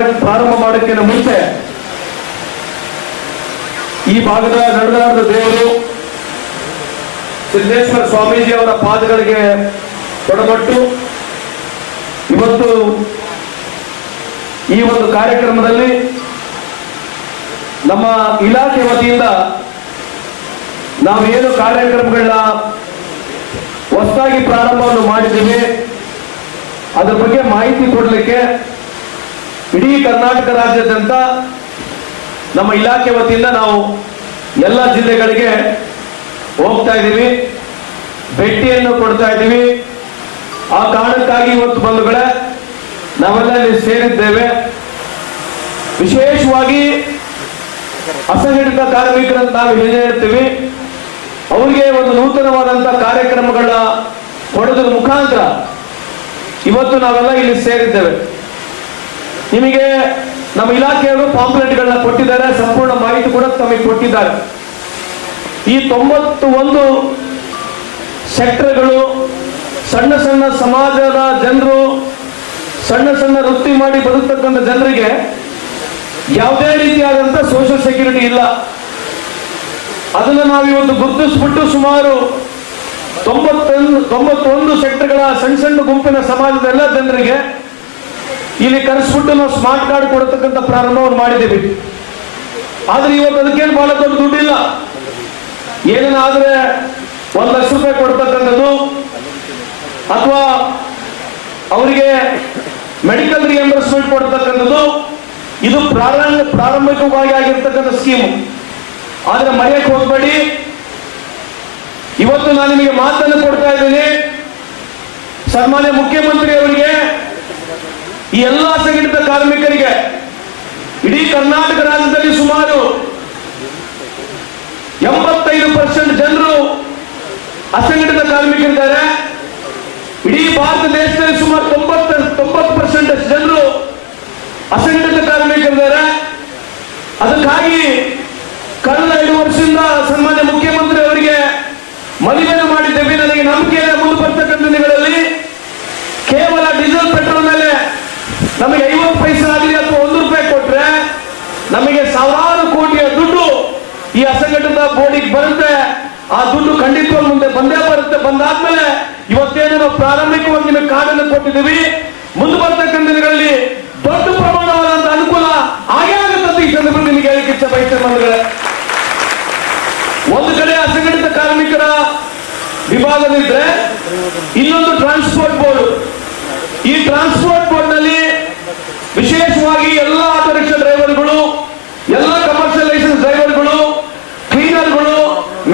ಪ್ರಾರಂಭ ಮಾಡೋಕ್ಕಿಂತ ಮುಂಚೆ ಈ ಭಾಗದ ನಡೆದಾಡದ ದೇವರು ಸಿದ್ದೇಶ್ವರ ಸ್ವಾಮೀಜಿ ಅವರ ಪಾದಗಳಿಗೆ ತೊಡಗಟ್ಟು ಇವತ್ತು ಈ ಒಂದು ಕಾರ್ಯಕ್ರಮದಲ್ಲಿ ನಮ್ಮ ಇಲಾಖೆ ವತಿಯಿಂದ ನಾವೇನು ಕಾರ್ಯಕ್ರಮಗಳನ್ನ ಹೊಸದಾಗಿ ಪ್ರಾರಂಭವನ್ನು ಮಾಡಿದ್ದೀವಿ, ಅದರ ಬಗ್ಗೆ ಮಾಹಿತಿ ಕೊಡಲಿಕ್ಕೆ ಇಡೀ ಕರ್ನಾಟಕ ರಾಜ್ಯಾದ್ಯಂತ ನಮ್ಮ ಇಲಾಖೆ ವತಿಯಿಂದ ನಾವು ಎಲ್ಲ ಜಿಲ್ಲೆಗಳಿಗೆ ಹೋಗ್ತಾ ಇದ್ದೀವಿ. ಭೇಟಿಯನ್ನು ಕೊಡ್ತಾ ಇದ್ದೀವಿ. ಆ ಕಾರಣಕ್ಕಾಗಿ ಇವತ್ತು ಬಂಧುಗಳೇ ನಾವೆಲ್ಲ ಇಲ್ಲಿ ಸೇರಿದ್ದೇವೆ. ವಿಶೇಷವಾಗಿ ಅಸಂಘಟಿತ ಕಾರ್ಮಿಕರಂತ ನಾವು ಏನು ಹೇಳ್ತೀವಿ, ಅವರಿಗೆ ಒಂದು ನೂತನವಾದಂತಹ ಕಾರ್ಯಕ್ರಮಗಳ ಕೊಡೋದ್ರ ಮುಖಾಂತರ ಇವತ್ತು ನಾವೆಲ್ಲ ಇಲ್ಲಿ ಸೇರಿದ್ದೇವೆ. ನಿಮಗೆ ನಮ್ಮ ಇಲಾಖೆಯವರು ಪಾಂಪ್ಲೆಟ್ಗಳನ್ನ ಕೊಟ್ಟಿದ್ದಾರೆ, ಸಂಪೂರ್ಣ ಮಾಹಿತಿ ಕೂಡ ತಮಗೆ ಕೊಟ್ಟಿದ್ದಾರೆ. ಈ ತೊಂಬತ್ತು ಒಂದು ಸೆಕ್ಟರ್ಗಳು ಸಣ್ಣ ಸಣ್ಣ ಸಮಾಜದ ಜನರು, ಸಣ್ಣ ಸಣ್ಣ ವೃತ್ತಿ ಮಾಡಿ ಬದುಕ್ತಕ್ಕಂಥ ಜನರಿಗೆ ಯಾವುದೇ ರೀತಿಯಾದಂತ ಸೋಷಿಯಲ್ ಸೆಕ್ಯೂರಿಟಿ ಇಲ್ಲ. ಅದನ್ನು ನಾವು ಇವತ್ತು ಗುರುತಿಸ್ಬಿಟ್ಟು ಸುಮಾರು ತೊಂಬತ್ತೊಂದು ತೊಂಬತ್ತೊಂದು ಸೆಕ್ಟರ್ಗಳ ಸಣ್ಣ ಸಣ್ಣ ಗುಂಪಿನ ಸಮಾಜದ ಎಲ್ಲ ಜನರಿಗೆ ಇಲ್ಲಿ ಕರೆಸ್ಬಿಟ್ಟು ನಾವು ಸ್ಮಾರ್ಟ್ ಕಾರ್ಡ್ ಕೊಡತಕ್ಕಂಥ ಪ್ರಾರಂಭವನ್ನು ಮಾಡಿದ್ದೀವಿ. ಆದ್ರೆ ಇವತ್ತು ಅದಕ್ಕೇನು ಬಹಳ ದೊಡ್ಡ ದುಡ್ಡಿಲ್ಲ ಏನೇನಾದ್ರೆ ಒಂದು ಲಕ್ಷ ರೂಪಾಯಿ ಕೊಡ್ತಕ್ಕಂಥದ್ದು ಅಥವಾ ಅವರಿಗೆ ಮೆಡಿಕಲ್ ರಿಯಂಬರ್ಸ್ಮೆಂಟ್ ಕೊಡ್ತಕ್ಕಂಥದ್ದು, ಇದು ಪ್ರಾರಂಭ, ಪ್ರಾರಂಭಿಕವಾಗಿ ಆಗಿರ್ತಕ್ಕಂಥ ಸ್ಕೀಮ್ ಆದ್ರೆ ಮರೆಯಕ್ಕೆ ಹೋಗ್ಬೇಡಿ. ಇವತ್ತು ನಾನು ನಿಮಗೆ ಮಾತನ್ನು ಕೊಡ್ತಾ ಇದ್ದೀನಿ. ಸನ್ಮಾನ್ಯ ಮುಖ್ಯಮಂತ್ರಿ ಅವರಿಗೆ ಈ ಎಲ್ಲ ಸಂಘಟಿತ ಕಾರ್ಮಿಕರಿಗೆ ಇಡೀ ಕರ್ನಾಟಕ ರಾಜ್ಯದಲ್ಲಿ ಸುಮಾರು ಎಂಬತ್ತೈದು ಪರ್ಸೆಂಟ್ ಜನರು ಅಸಂಘಟಿತ ಕಾರ್ಮಿಕರಿದ್ದಾರೆ. ಇಡೀ ಭಾರತ ದೇಶದಲ್ಲಿ ಸುಮಾರು ತೊಂಬತ್ತ ತೊಂಬತ್ತು ಪರ್ಸೆಂಟ್ ಜನರು ಅಸಂಘಟಿತ ಕಾರ್ಮಿಕರಿದ್ದಾರೆ. ಅದಕ್ಕಾಗಿ ಕಳೆದ ಐದು ವರ್ಷದಿಂದ ಸನ್ಮಾನ್ಯ ಮುಖ್ಯಮಂತ್ರಿ ಅವರಿಗೆ ಮನವಿಯನ್ನು ಮಾಡಿದ್ದೇವೆ. ನನಗೆ ನಂಬಿಕೆ ಇದೆ ಮುಂದೆ ಬರ್ತಕ್ಕಂಥ ದಿನಗಳಲ್ಲಿ ಕೇವಲ ಡೀಸೆಲ್ ಪೆಟ್ರೋಲ್ ಮೇಲೆ ನಮಗೆ ಐವತ್ತು ಪೈಸೆ ಆಗಲಿ ಅಥವಾ ಒಂದು ರೂಪಾಯಿ ಕೊಟ್ರೆ ನಮಗೆ ಸಾವಿರಾರು ಕೋಟಿಯ ದುಡ್ಡು ಈ ಅಸಂಘಟಿತ ಬೋರ್ಡಿಗೆ ಬರುತ್ತೆ. ಆ ದುಡ್ಡು ಖಂಡಿತ ಮುಂದೆ ಬಂದೇ ಬರುತ್ತೆ. ಬಂದಾದ್ಮೇಲೆ ಇವತ್ತೇನು ನಾವು ಪ್ರಾರಂಭಿಕವಾಗಿ ನಿಮಗೆ ಕೊಟ್ಟಿದ್ದೀವಿ. ಮುಂದೆ ಬರ್ತಕ್ಕಂಥ ದಿನಗಳಲ್ಲಿ ದೊಡ್ಡ ಪ್ರಮಾಣವಾದಂತ ಅನುಕೂಲ ಆಗೇ ಆಗುತ್ತೆ ಈ ಸಂದರ್ಭದಲ್ಲಿ ನಿಮಗೆ ಹೇಳಿಕೆ ಇಚ್ಛೆ ಬಯಸ್ತೇನೆ ಬಂಧುಗಳೇ. ಒಂದು ಕಡೆ ಅಸಂಘಟಿತ ಕಾರ್ಮಿಕರ ವಿಭಾಗವಿದ್ರೆ ಇನ್ನೊಂದು ಟ್ರಾನ್ಸ್ಪೋರ್ಟ್ ಬೋರ್ಡ್ ಈ ಟ್ರಾನ್ಸ್ಪೋರ್ಟ್ ಬೋರ್ಡ್ನಲ್ಲಿ ವಿಶೇಷವಾಗಿ ಎಲ್ಲ ಆಟೋ ರಿಕ್ಷಾ ಡ್ರೈವರ್ಗಳು, ಎಲ್ಲ ಕಮರ್ಷಿಯಲ್ ಲೈಸೆನ್ಸ್ ಡ್ರೈವರ್ಗಳು ಕ್ಲೀನರ್ಗಳು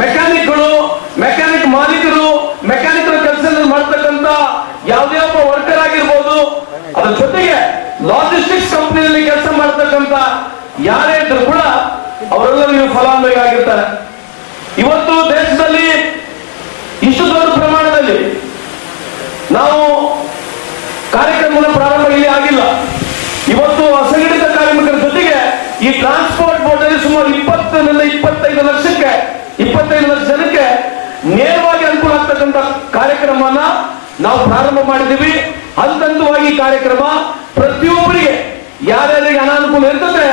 ಮೆಕ್ಯಾನಿಕ್ಗಳು ಮೆಕ್ಯಾನಿಕ್ ಮಾಲೀಕರು ಮೆಕ್ಯಾನಿಕ್ ಕೆಲಸ ಮಾಡ್ತಕ್ಕಂತ ಯಾವುದೇ ಒಬ್ಬ ವರ್ಕರ್ ಆಗಿರ್ಬೋದು, ಅದ್ರ ಜೊತೆಗೆ ಲಾಜಿಸ್ಟಿಕ್ಸ್ ಕಂಪ್ನಿಯಲ್ಲಿ ಕೆಲಸ ಮಾಡ್ತಕ್ಕಂತ ಯಾರೇ ಇದ್ರು ಕೂಡ ಅವರೆಲ್ಲ ನೀವು ಫಲಾನುಭವಿ ಆಗಿರ್ತಾರೆ. ಇವತ್ತು ದೇಶದಲ್ಲಿ ಇಷ್ಟು ದೊಡ್ಡ ಪ್ರಮಾಣದಲ್ಲಿ ನಾವು ಕಾರ್ಯಕ್ರಮಗಳ ಪ್ರಾರಂಭ ಇಲ್ಲಿ ಆಗಿಲ್ಲ. ಇವತ್ತು ಅಸಂಘಟಿತ ಕಾರ್ಮಿಕರ ಜೊತೆಗೆ ಈ ಟ್ರಾನ್ಸ್ಪೋರ್ಟ್ ಬೋರ್ಡ್ ಅಲ್ಲಿ ಸುಮಾರು ಇಪ್ಪತ್ತರಿಂದ ಇಪ್ಪತ್ತೈದು ಲಕ್ಷಕ್ಕೆ, ಇಪ್ಪತ್ತೈದು ಲಕ್ಷ ಜನಕ್ಕೆ ನೇರವಾಗಿ ಅನುಕೂಲ ಆಗ್ತಕ್ಕಂಥ ಕಾರ್ಯಕ್ರಮವನ್ನ ನಾವು ಪ್ರಾರಂಭ ಮಾಡಿದ್ದೀವಿ. ಈ ಕಾರ್ಯಕ್ರಮ ಪ್ರತಿಯೊಬ್ಬರಿಗೆ ಯಾರ್ಯಾರಿಗೆ ಅನಾನುಕೂಲ ಇರ್ತದೆ,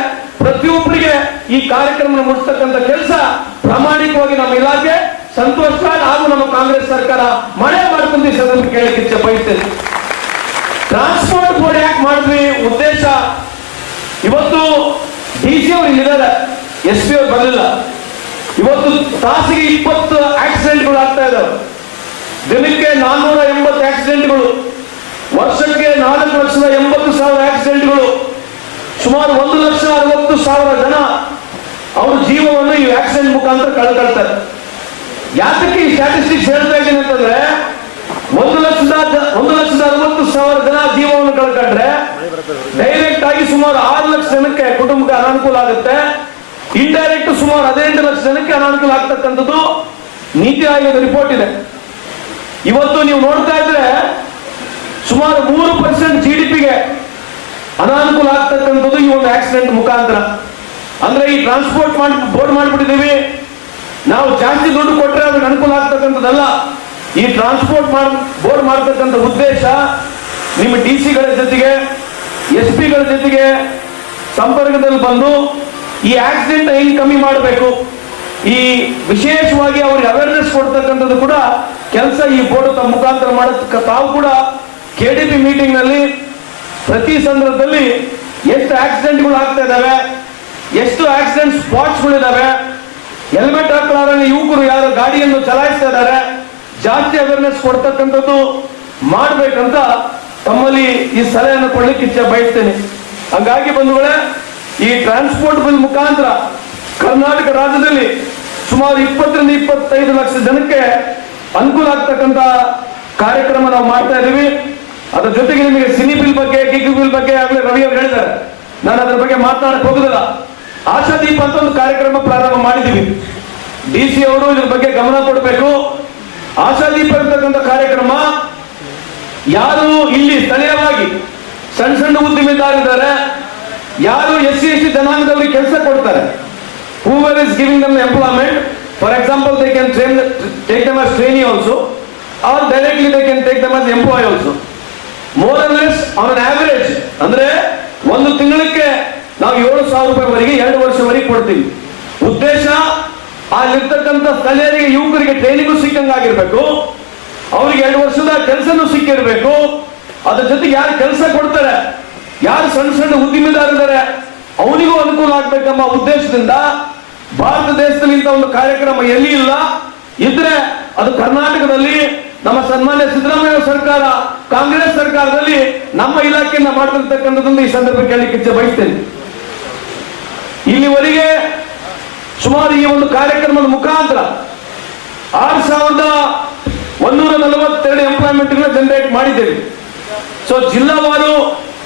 ಪ್ರತಿಯೊಬ್ಬರಿಗೆ ಈ ಕಾರ್ಯಕ್ರಮ ಮುಟ್ಟತಕ್ಕಂಥ ಕೆಲಸ ಪ್ರಾಮಾಣಿಕವಾಗಿ ನಮ್ಮ ಇಲಾಖೆ ಸಂತೋಷ ಹಾಗೂ ನಮ್ಮ ಕಾಂಗ್ರೆಸ್ ಸರ್ಕಾರ ಮಳೆ ಮಾಡ್ಕೊಂಡು ಕೇಳಕ್ಕೆ ಇಚ್ಛೆ ಬಯಸ್ತೇನೆ ಟ್ರಾನ್ಸ್ಪೋರ್ಟ್ ಬೋರ್ಡ್ ಯಾಕೆ ಮಾಡಿದ್ವಿ. ಉದ್ದೇಶ, ಇವತ್ತು ಡಿ ಸಿ ಅವರು ಇಲ್ಲಿದ್ದಾರೆ. ಎಸ್ ಪಿ ಅವ್ರು ಬರಲಿಲ್ಲ ಇವತ್ತು ತಾಸಿಗೆ ಇಪ್ಪತ್ತು ಆಕ್ಸಿಡೆಂಟ್ಗಳು ಆಗ್ತಾ ಇದಾವೆ. ದಿನಕ್ಕೆ ನಾನ್ನೂರ ಎಂಬತ್ತು ಆಕ್ಸಿಡೆಂಟ್ಗಳು ವರ್ಷಕ್ಕೆ ನಾಲ್ಕು ಲಕ್ಷದ ಎಂಬತ್ತು ಸಾವಿರ ಆಕ್ಸಿಡೆಂಟ್ಗಳು ಸುಮಾರು ಒಂದು ಲಕ್ಷ ಅರವತ್ತು ಸಾವಿರ ಜನ ಅವ್ರ ಜೀವವನ್ನು ಈ ಆಕ್ಸಿಡೆಂಟ್ ಮುಖಾಂತರ ಕಳ್ಕೊಳ್ತಾರೆ ಯಾತಕ್ಕೆ ಈ ಸ್ಟಾಟಿಸ್ಟಿಕ್ಸ್ ಹೇಳ್ತಾ ಇದ್ದೀನಿ ಅಂತಂದ್ರೆ ಒಂದು ಲಕ್ಷದ ಒಂದು ಲಕ್ಷದ ಅರವತ್ತು ಸಾವಿರ ಜನ ಜೀವವನ್ನು ಕಳ್ಕೊಂಡ್ರೆ ಡೈರೆಕ್ಟ್ ಆಗಿ ಸುಮಾರು ಆರು ಲಕ್ಷ ಜನಕ್ಕೆ ಕುಟುಂಬಕ್ಕೆ ಅನಾನುಕೂಲ ಆಗುತ್ತೆ. ಇಂಡೈರೆಕ್ಟ್ ಸುಮಾರು ಹದಿನೆಂಟು ಲಕ್ಷ ಜನಕ್ಕೆ ಅನಾನುಕೂಲ ಆಗ್ತಕ್ಕಂಥದ್ದು ನೀತಿ ಆಯೋಗದ ರಿಪೋರ್ಟ್ ಇದೆ. ಇವತ್ತು ನೀವು ನೋಡ್ತಾ ಇದ್ರೆ ಸುಮಾರು ಮೂರು ಪರ್ಸೆಂಟ್ ಜಿ ಡಿ ಪಿಗೆ ಅನಾನುಕೂಲ ಆಗ್ತಕ್ಕಂಥದ್ದು ಈ ಒಂದು ಆಕ್ಸಿಡೆಂಟ್ ಮುಖಾಂತರ. ಅಂದ್ರೆ ಈ ಟ್ರಾನ್ಸ್ಪೋರ್ಟ್ ಮಾಡಿ ಬೋರ್ಡ್ ಮಾಡಿಬಿಟ್ಟಿದ್ದೀವಿ. ನಾವು ಜಾಸ್ತಿ ದುಡ್ಡು ಕೊಟ್ಟರೆ ಅದಕ್ಕೆ ಅನುಕೂಲ ಆಗ್ತಕ್ಕಂಥದ್ದಲ್ಲ. ಈ ಟ್ರಾನ್ಸ್ಪೋರ್ಟ್ ಮಾಡ್ ಬೋರ್ಡ್ ಮಾಡ್ತಕ್ಕಂಥ ಉದ್ದೇಶ ನಿಮ್ಮ ಡಿ ಸಿಗಳ ಜೊತೆಗೆ ಎಸ್ ಪಿಗಳ ಜೊತೆಗೆ ಸಂಪರ್ಕದಲ್ಲಿ ಬಂದು ಈ ಆಕ್ಸಿಡೆಂಟ್ ಹೆಂಗ್ ಕಮ್ಮಿ ಮಾಡಬೇಕು? ಈ ವಿಶೇಷವಾಗಿ ಅವ್ರಿಗೆ ಅವೇರ್ನೆಸ್ ಕೊಡ್ತಕ್ಕಂಥದ್ದು ಕೂಡ ಕೆಲಸ ಈ ಬೋರ್ಡ್ ತಮ್ಮ ಮುಖಾಂತರ ಮಾಡತಕ್ಕ ತಾವು ಕೂಡ ಕೆ ಡಿ ಪಿ ಮೀಟಿಂಗ್ನಲ್ಲಿ ಪ್ರತಿ ಸಂದರ್ಭದಲ್ಲಿ ಎಷ್ಟು ಆಕ್ಸಿಡೆಂಟ್ಗಳು ಆಗ್ತಾ ಇದಾವೆ, ಎಷ್ಟು ಆಕ್ಸಿಡೆಂಟ್ ಸ್ಪಾಟ್ಸ್ಗಳಿದ್ದಾವೆ ಹೆಲ್ಮೆಟ್ ಹಾಕಲಾರ ಯುವಕರು ಯಾರು, ಗಾಡಿಯನ್ನು ಚಲಾಯಿಸ್ತಾ ಇದ್ದಾರೆ ಜಾಸ್ತಿ ಅವೇರ್ನೆಸ್ ಕೊಡ್ತಕ್ಕಂಥದ್ದು ಮಾಡ್ಬೇಕಂತ ತಮ್ಮಲ್ಲಿ ಈ ಸಲಹೆಯನ್ನು ಕೊಡ್ಲಿಕ್ಕೆ ಇಚ್ಛೆ ಬಯಸ್ತೇನೆ. ಹಂಗಾಗಿ ಬಂಧುಗಳೇ, ಈ ಟ್ರಾನ್ಸ್ಪೋರ್ಟ್ ಬಿಲ್ ಮುಖಾಂತರ ಕರ್ನಾಟಕ ರಾಜ್ಯದಲ್ಲಿ ಸುಮಾರು ಇಪ್ಪತ್ತರಿಂದ ಇಪ್ಪತ್ತೈದು ಲಕ್ಷ ಜನಕ್ಕೆ ಅನುಕೂಲ ಆಗ್ತಕ್ಕಂತ ಕಾರ್ಯಕ್ರಮ ನಾವು ಮಾಡ್ತಾ ಇದ್ದೀವಿ. ಅದ್ರ ಜೊತೆಗೆ ನಿಮಗೆ ಸಿನಿ ಬಿಲ್ ಬಗ್ಗೆ ಗಿಗ್ ಬಿಲ್ ಬಗ್ಗೆ ಆಗಲೇ ರವಿ ಅವರು ಹೇಳಿದ್ದಾರೆ. ನಾನು ಅದ್ರ ಬಗ್ಗೆ ಮಾತನಾಡಕ್ ಹೋಗುದಿಲ್ಲ. ಆಶಾದೀಪ ಅಂತ ಒಂದು ಕಾರ್ಯಕ್ರಮ ಪ್ರಾರಂಭ ಮಾಡಿದೀವಿ ಡಿ ಸಿ ಅವರು ಇದ್ರ ಬಗ್ಗೆ ಗಮನ ಕೊಡಬೇಕು. ಆಶಾದೀಪ ಇರತಕ್ಕಂಥ ಕಾರ್ಯಕ್ರಮ, ಯಾರು ಇಲ್ಲಿ ಸ್ಥಳೀಯವಾಗಿ ಸಣ್ಣ ಸಣ್ಣ ಉದ್ದಿಮೆದಾರಿದ್ದಾರೆ, ಯಾರು ಎಸ್ ಸಿ ಎಸ್ ಸಿ ಜನಾಂಗದವರಿಗೆ ಕೆಲಸ ಕೊಡ್ತಾರೆ however is giving them employment for example they can train take them as trainee also or directly they can take them as employ also more and less on average ಅಂದ್ರೆ ಒಂದು ತಿಂಗಳಕ್ಕೆ ನಾವು ಏಳು ಸಾವಿರ ರೂಪಾಯಿವರೆಗೆ ಎರಡು ವರ್ಷವರೆಗೆ ಕೊಡ್ತೀವಿ. ಉದ್ದೇಶ ಅಲ್ಲಿರ್ತಕ್ಕಂಥ ಸ್ಥಳೀಯರಿಗೆ, ಯುವಕರಿಗೆ ಟ್ರೈನಿಂಗು ಸಿಕ್ಕಂಗಾಗಿರ್ಬೇಕು. ಅವ್ರಿಗೆ ಎರಡು ವರ್ಷದ ಕೆಲಸನೂ ಸಿಕ್ಕಿರ್ಬೇಕು. ಅದ್ರ ಜೊತೆಗೆ ಯಾರು ಕೆಲಸ ಕೊಡ್ತಾರೆ, ಯಾರು ಸಣ್ಣ ಸಣ್ಣ ಉದ್ದಿಮೆದಾರಿದ್ದಾರೆ ಅವನಿಗೂ ಅನುಕೂಲ ಆಗ್ಬೇಕೆಂಬ ಉದ್ದೇಶದಿಂದ ಭಾರತ ದೇಶದಲ್ಲಿ ಇಂಥ ಒಂದು ಕಾರ್ಯಕ್ರಮ ಎಲ್ಲಿ ಇಲ್ಲ, ಇದ್ರೆ ಅದು ಕರ್ನಾಟಕದಲ್ಲಿ ನಮ್ಮ ಸನ್ಮಾನ್ಯ ಸಿದ್ದರಾಮಯ್ಯ ಸರ್ಕಾರ, ಕಾಂಗ್ರೆಸ್ ಸರ್ಕಾರದಲ್ಲಿ ನಮ್ಮ ಇಲಾಖೆಯನ್ನ ಮಾಡ್ತಿರ್ತಕ್ಕಂಥದ್ದನ್ನು ಈ ಸಂದರ್ಭಕ್ಕೆ ಕೇಳಲಿಕ್ಕೆ ಇಚ್ಛೆ ಬಯಸ್ತೇನೆ. ಇಲ್ಲಿವರೆಗೆ ಸುಮಾರು ಈ ಒಂದು ಕಾರ್ಯಕ್ರಮದ ಮುಖಾಂತರ ಆರು ಸಾವಿರದ ಒಂದೂರ ನಲವತ್ತೆರಡು ಎಂಪ್ಲಾಯ್ಮೆಂಟ್ ಜನರೇಟ್ ಮಾಡಿದ್ದೇವೆ. ಸೊ ಜಿಲ್ಲಾವಾರು,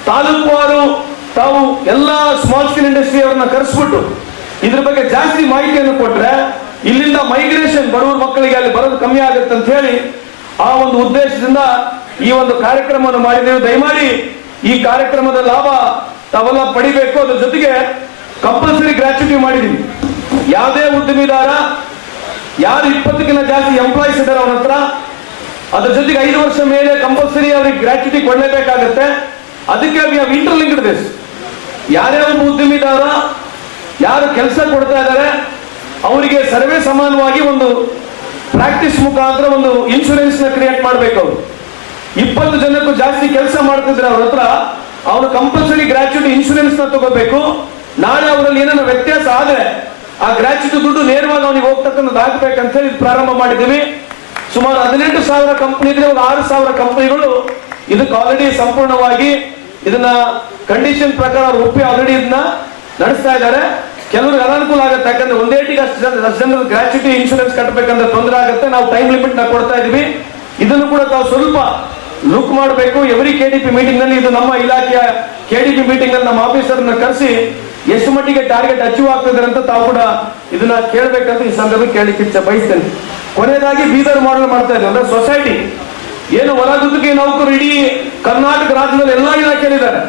ತಾಲೂಕುವಾರು ತಾವು ಎಲ್ಲ ಸ್ಮಾಲ್ ಸ್ಕೇಲ್ ಇಂಡಸ್ಟ್ರಿ ಅವರನ್ನ ಕರೆಸ್ಬಿಟ್ಟು ಇದ್ರ ಬಗ್ಗೆ ಜಾಸ್ತಿ ಮಾಹಿತಿಯನ್ನು ಕೊಟ್ರೆ ಇಲ್ಲಿಂದ ಮೈಗ್ರೇಷನ್ ಬರುವ ಮಕ್ಕಳಿಗೆ ಅಲ್ಲಿ ಬರೋದು ಕಮ್ಮಿ ಆಗುತ್ತೆ ಅಂತ ಹೇಳಿ ಆ ಒಂದು ಉದ್ದೇಶದಿಂದ ಈ ಒಂದು ಕಾರ್ಯಕ್ರಮವನ್ನು ಮಾಡಿದ್ದೇವೆ. ದಯಮಾಡಿ ಈ ಕಾರ್ಯಕ್ರಮದ ಲಾಭ ತಾವೆಲ್ಲ ಪಡಿಬೇಕು. ಅದ್ರ ಜೊತೆಗೆ ಕಂಪಲ್ಸರಿ ಗ್ರಾಚ್ಯುಟಿ ಮಾಡಿದೀವಿ ಯಾವುದೇ ಉದ್ಯಮಿದಾರ, ಯಾರು ಇಪ್ಪತ್ತಕ್ಕಿಂತ ಜಾಸ್ತಿ ಎಂಪ್ಲಾಯೀಸ್ ಇದ್ದಾರೆ ಅವನ ಹತ್ರ, ಅದ್ರ ಜೊತೆಗೆ ಐದು ವರ್ಷ ಮೇಲೆ ಕಂಪಲ್ಸರಿ ಅವ್ರಿಗೆ ಗ್ರಾಚ್ಯುಟಿ ಕೊಡಲೇಬೇಕಾಗತ್ತೆ. ಅದಕ್ಕೆ ವಿ ಹ್ಯಾವ್ ಇಂಟರ್ಲಿಂಕ್ಡ್ ದಿಸ್ ಯಾರೇ ಒಬ್ಬ ಉದ್ಯಮಿದಾರ, ಯಾರು ಕೆಲಸ ಕೊಡ್ತಾ ಇದ್ದಾರೆ, ಅವರಿಗೆ ಸರ್ವೇ ಸಮಾನವಾಗಿ ಒಂದು ಪ್ರಾಕ್ಟೀಸ್ ಮುಖಾಂತರ ಒಂದು ಇನ್ಶೂರೆನ್ಸ್ನ ಕ್ರಿಯೇಟ್ ಮಾಡಬೇಕು ಅವರು. ಇಪ್ಪತ್ತು ಜನಕ್ಕೂ ಜಾಸ್ತಿ ಕೆಲಸ ಮಾಡ್ತಿದ್ರೆ ಅವ್ರ ಹತ್ರ ಅವನು ಕಂಪಲ್ಸರಿ ಗ್ರಾಚ್ಯುಟಿ ಇನ್ಶೂರೆನ್ಸ್ನ ತಗೋಬೇಕು. ನಾಳೆ ಅವರಲ್ಲಿ ಏನಾರ ವ್ಯತ್ಯಾಸ ಆದ್ರೆ ಆ ಗ್ರಾಚ್ಯುಟಿ ದುಡ್ಡು ನೇರವಾಗಿ ಅವನಿಗೆ ಹೋಗ್ತಕ್ಕಂಥದ್ದು ಆಗ್ಬೇಕಂತ ಹೇಳಿ ಪ್ರಾರಂಭ ಮಾಡಿದ್ದೀವಿ. ಸುಮಾರು ಹದಿನೆಂಟು ಸಾವಿರ ಕಂಪನಿ ಇದ್ರೆ ಒಂದು ಆರು ಸಾವಿರ ಕಂಪನಿಗಳು ಇದಕ್ಕೆ ಆಲ್ರೆಡಿ ಸಂಪೂರ್ಣವಾಗಿ ಇದನ್ನ ಕಂಡೀಷನ್ ಪ್ರಕಾರ ಒಪ್ಪಿ ಆಲ್ರೆಡಿ ಇದನ್ನ ನಡೆಸ್ತಾ ಇದ್ದಾರೆ. ಕೆಲವ್ರಿಗೆ ಅನಾನುಕೂಲ ಆಗುತ್ತೆ, ಯಾಕಂದ್ರೆ ಒಂದೇಟಿಗೆ ಅಷ್ಟು ಜನ ಜನರು ಗ್ರಾಚ್ಯುಟಿ ಇನ್ಶೂರೆನ್ಸ್ ಕಟ್ಟಬೇಕಂದ್ರೆ ತೊಂದರೆ ಆಗುತ್ತೆ, ನಾವು ಟೈಮ್ ಲಿಮಿಟ್ನ ಕೊಡ್ತಾ ಇದೀವಿ ಇದನ್ನು ಕೂಡ ತಾವು ಸ್ವಲ್ಪ ಲುಕ್ ಮಾಡಬೇಕು. ಎವ್ರಿ ಕೆಡಿಪಿ ಮೀಟಿಂಗ್ನಲ್ಲಿ ಇದು ನಮ್ಮ ಇಲಾಖೆಯ ಕೆಡಿಪಿ ಮೀಟಿಂಗ್ನಲ್ಲಿ ನಮ್ಮ ಆಫೀಸರ್ನ ಕರೆಸಿ ಎಷ್ಟು ಮಟ್ಟಿಗೆ ಟಾರ್ಗೆಟ್ ಅಚೀವ್ ಆಗ್ತದೆ ಅಂತ ತಾವು ಕೂಡ ಇದನ್ನ ಕೇಳಬೇಕಂತ ಈ ಸಂದರ್ಭ ಕೇಳಲಿಕ್ಕೆ ಬಯಸ್ತೇನೆ. ಕೊನೆಯದಾಗಿ ಬೀದರ್ ಮಾಡಲ್ ಮಾಡ್ತಾ ಇದ್ದಾರೆ. ಅಂದ್ರೆ ಸೊಸೈಟಿ ಏನು ಹೊರಗುತ್ತಿಗೆ ನೌಕರು ಇಡೀ ಕರ್ನಾಟಕ ರಾಜ್ಯದಲ್ಲಿ ಎಲ್ಲಾ ಇಲಾಖೆಯಲ್ಲಿದ್ದಾರೆ.